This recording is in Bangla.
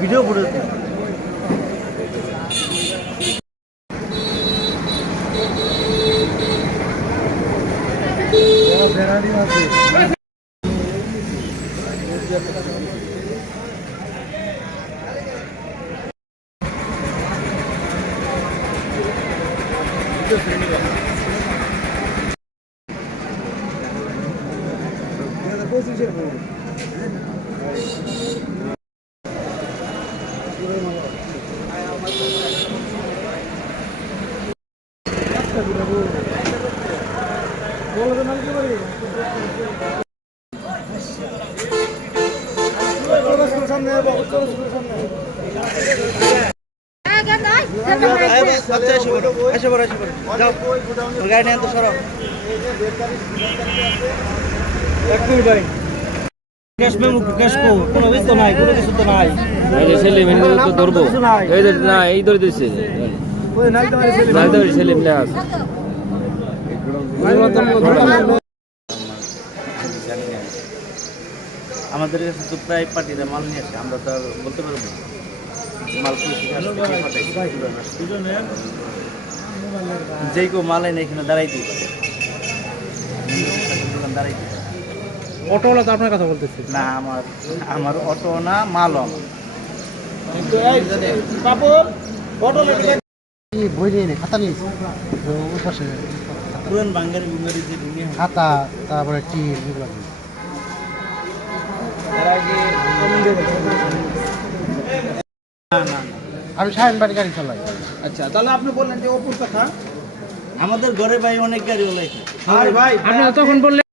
ভিডিও ফুটেজ ধরবো না এই ধরে দিচ্ছে সেলিম আছে আমাদের কাছে তো প্রায় পার্টিরা মাল নিয়ে আসে, আমরা তো আর বলতে পারবো না। মাল যে কেউ মাল এনে এখানে দাঁড়াই দিই, দাঁড়াইতে অটোওয়ালা তো আপনার কথা বলতেছে না, আমার অটো না, মালও বই নিয়ে খাতা নিয়েছি পুরান বাঙ্গারি বুঙ্গারি যে দুনিয়া খাতা তারপরে টিম এগুলো আমি সাহেব বাড়ি গাড়ি চালাই। আচ্ছা, তাহলে আপনি বললেন যে অপুর কথা, আমাদের ঘরে ভাই অনেক গাড়ি ওলাই ভাই আপনারা তখন বললেন